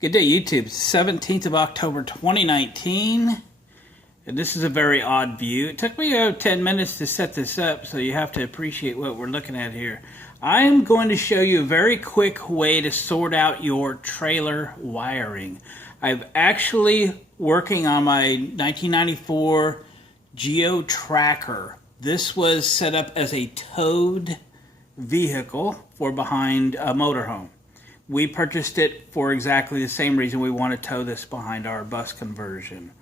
Good day, YouTube. 17th of October 2019. And this is a very odd view. It took me 10 minutes to set this up, so you have to appreciate what we're looking at here. I am going to show you a very quick way to sort out your trailer wiring. I'm actually working on my 1994 Geo Tracker. This was set up as a towed vehicle for behind a motorhome. We purchased it for exactly the same reason we want to tow this behind our bus conversion.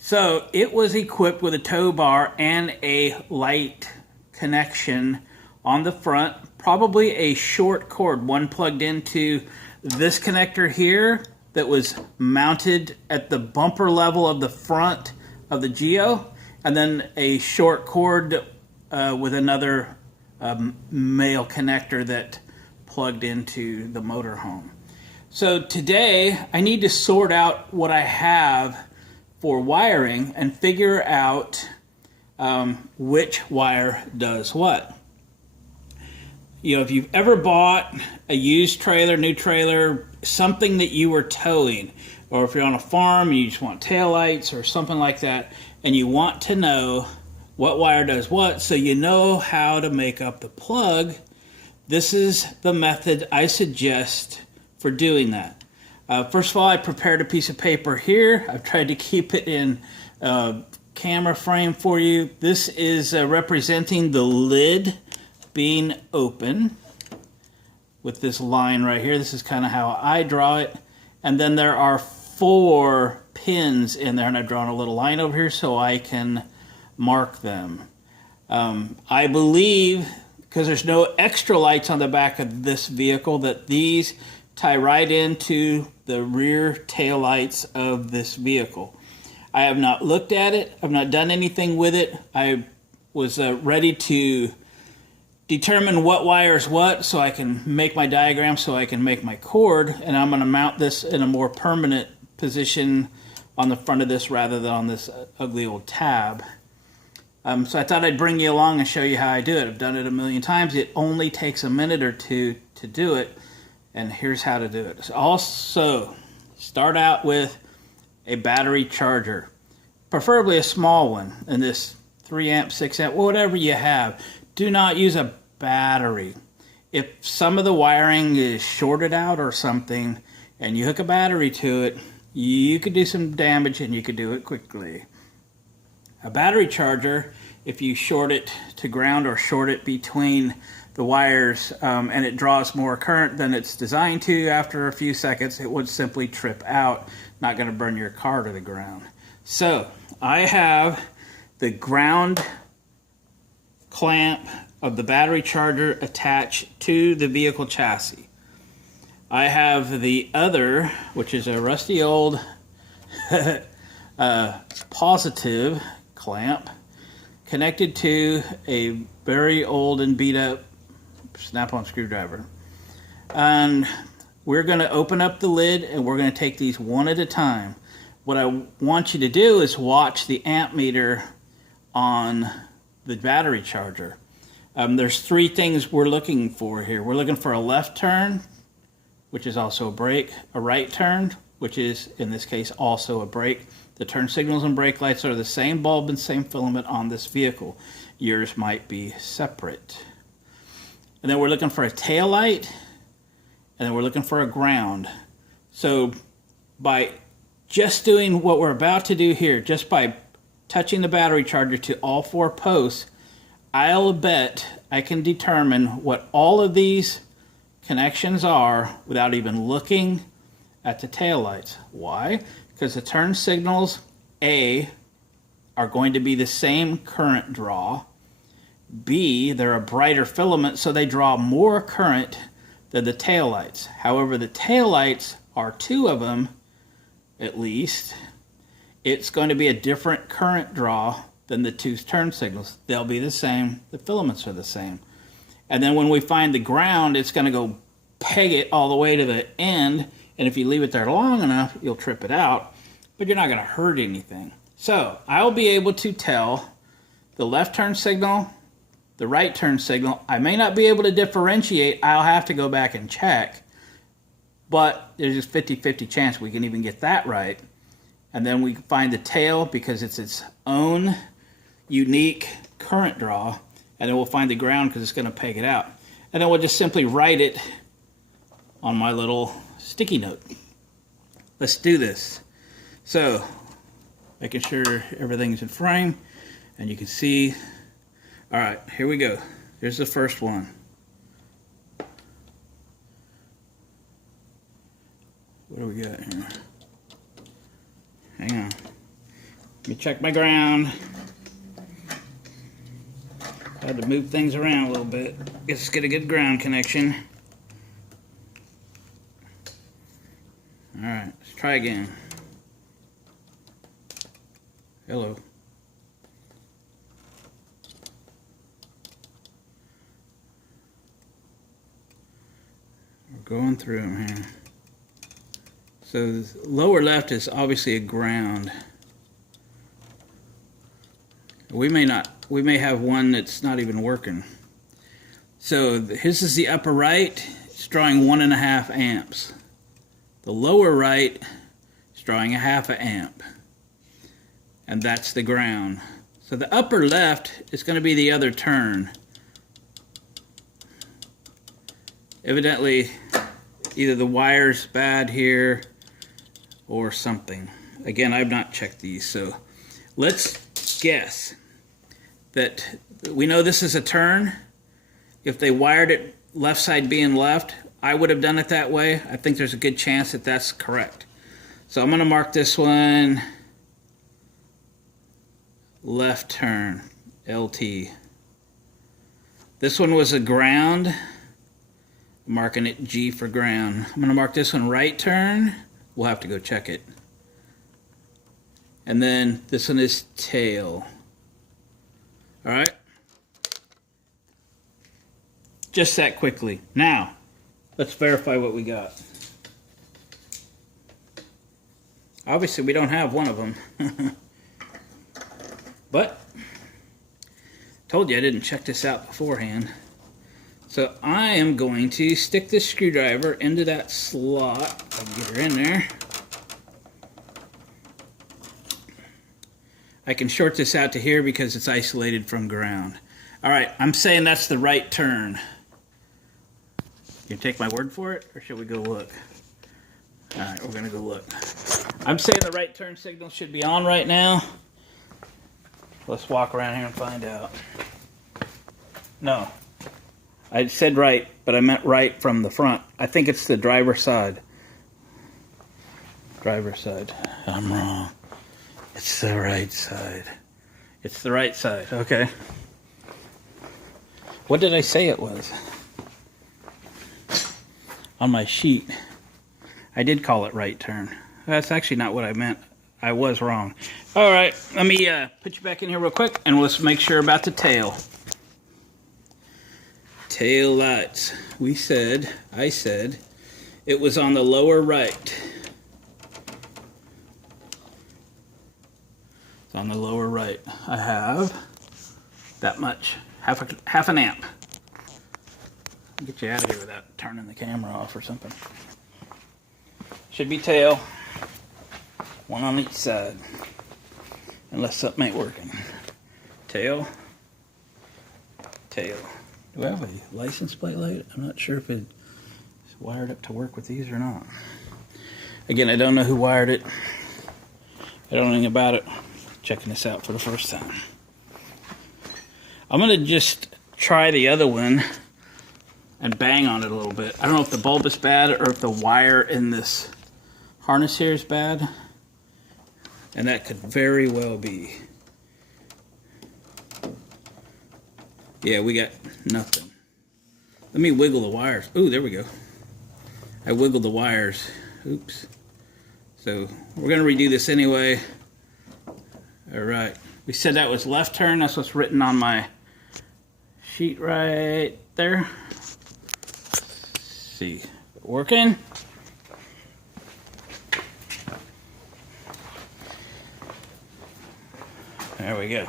So it was equipped with a tow bar and a light connection on the front, probably a short cord, one plugged into this connector here that was mounted at the bumper level of the front of the Geo, and then a short cord with another male connector that plugged into the motorhome. So today I need to sort out what I have for wiring and figure out which wire does what. You know, if you've ever bought a used trailer, new trailer, something that you were towing, or if you're on a farm and you just want taillights or something like that, and you want to know what wire does what so you know how to make up the plug, this is the method I suggest for doing that. First of all, I prepared a piece of paper here. I've tried to keep it in camera frame for you. This is representing the lid being open with this line right here. This is kind of how I draw it. And then there are 4 pins in there, and I've drawn a little line over here so I can mark them. I believe, because there's no extra lights on the back of this vehicle, that these tie right into the rear tail lights of this vehicle. I have not looked at it. I've not done anything with it. I was ready to determine what wire is what so I can make my diagram, so I can make my cord, and I'm going to mount this in a more permanent position on the front of this rather than on this ugly old tab. So I thought I'd bring you along and show you how I do it. I've done it a million times. It only takes a minute or two to do it, and here's how to do it. So also, start out with a battery charger, preferably a small one, in this 3 amp, 6 amp, whatever you have. Do not use a battery. If some of the wiring is shorted out or something, and you hook a battery to it, you could do some damage, and you could do it quickly. A battery charger, if you short it to ground or short it between the wires and it draws more current than it's designed to, after a few seconds it would simply trip out, not going to burn your car to the ground. So I have the ground clamp of the battery charger attached to the vehicle chassis. I have the other, which is a rusty old positive clamp, connected to a very old and beat up snap-on screwdriver. And we're going to open up the lid and we're going to take these one at a time. What I want you to do is watch the amp meter on the battery charger. There's 3 things we're looking for here. We're looking for a left turn, which is also a brake, a right turn, which is in this case also a brake. The turn signals and brake lights are the same bulb and same filament on this vehicle. Yours might be separate. And then we're looking for a tail light, and then we're looking for a ground. So by just doing what we're about to do here, just by touching the battery charger to all 4 posts, I'll bet I can determine what all of these connections are without even looking at the tail lights. Why? Because the turn signals A are going to be the same current draw. B, they're a brighter filament, so they draw more current than the tail lights. However, the tail lights are 2 of them, at least. It's going to be a different current draw than the 2 turn signals. They'll be the same. The filaments are the same. And then when we find the ground, it's going to go peg it all the way to the end. And if you leave it there long enough, you'll trip it out, but you're not going to hurt anything. So I'll be able to tell the left turn signal, the right turn signal. I may not be able to differentiate. I'll have to go back and check. but there's just 50-50 chance we can even get that right. And then we find the tail because it's its own unique current draw, and then we'll find the ground because it's going to peg it out. And then we'll just simply write it on my little sticky note. Let's do this. So, making sure everything's in frame, and you can see. All right, here we go. Here's the first one. What do we got here? Hang on. Let me check my ground. Had to move things around a little bit. Let's get a good ground connection. Alright, let's try again. Hello. We're going through them here. So the lower left is obviously a ground. We may have one that's not even working. So this is the upper right. It's drawing 1.5 amps. The lower right is drawing 0.5 amp. And that's the ground. So the upper left is going to be the other turn. Evidently, either the wire's bad here or something. Again, I've not checked these, so let's guess that we know this is a turn. If they wired it left side being left, I would have done it that way. I think there's a good chance that that's correct. So I'm going to mark this one left turn, LT. This one was a ground. I'm marking it G for ground. I'm going to mark this one right turn. We'll have to go check it. And then this one is tail. All right? Just that quickly. Now, let's verify what we got. Obviously, we don't have one of them. But, told you I didn't check this out beforehand. So I am going to stick this screwdriver into that slot. I'll get her in there. I can short this out to here because it's isolated from ground. All right, I'm saying that's the right turn. You take my word for it, or should we go look? All right, we're gonna go look. I'm saying the right turn signal should be on right now. Let's walk around here and find out. No. I said right, but I meant right from the front. I think it's the driver's side. Driver's side. I'm wrong. It's the right side. It's the right side. Okay. What did I say it was? On my sheet. I did call it right turn. That's actually not what I meant. I was wrong. All right. Let me put you back in here real quick, and let's make sure about the tail. Tail lights. I said, it was on the lower right. It's on the lower right. I have that much, half an amp. I'll get you out of here without turning the camera off or something. Should be tail, one on each side, unless something ain't working. Tail, tail. Do I have a license plate light? I'm not sure if it's wired up to work with these or not. Again, I don't know who wired it. I don't know anything about it. Checking this out for the first time. I'm going to just try the other one and bang on it a little bit. I don't know if the bulb is bad or if the wire in this harness here is bad. And that could very well be. Yeah, we got nothing. Let me wiggle the wires. Ooh, there we go. I wiggled the wires. Oops. So we're going to redo this anyway. All right. We said that was left turn. That's what's written on my sheet right there. Let's see. Working? There we go.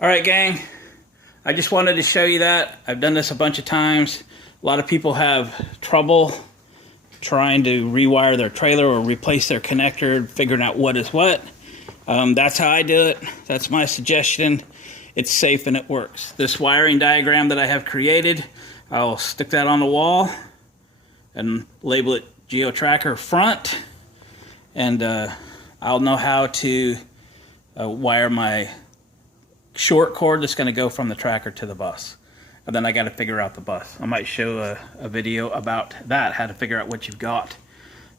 All right, gang. I just wanted to show you that. I've done this a bunch of times. A lot of people have trouble trying to rewire their trailer or replace their connector, figuring out what is what. That's how I do it. That's my suggestion. It's safe and it works. This wiring diagram that I have created, I'll stick that on the wall and label it GeoTracker front, and I'll know how to wire my short cord that's going to go from the tracker to the bus. And then I got to figure out the bus. I might show a video about that, how to figure out what you've got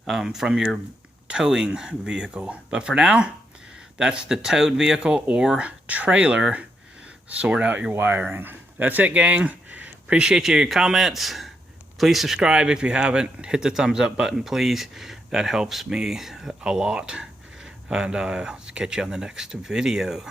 from your towing vehicle. But for now, that's the towed vehicle or trailer. Sort out your wiring. That's it, gang. Appreciate your comments. Please subscribe if you haven't. Hit the thumbs up button, please. That helps me a lot. And I'll catch you on the next video.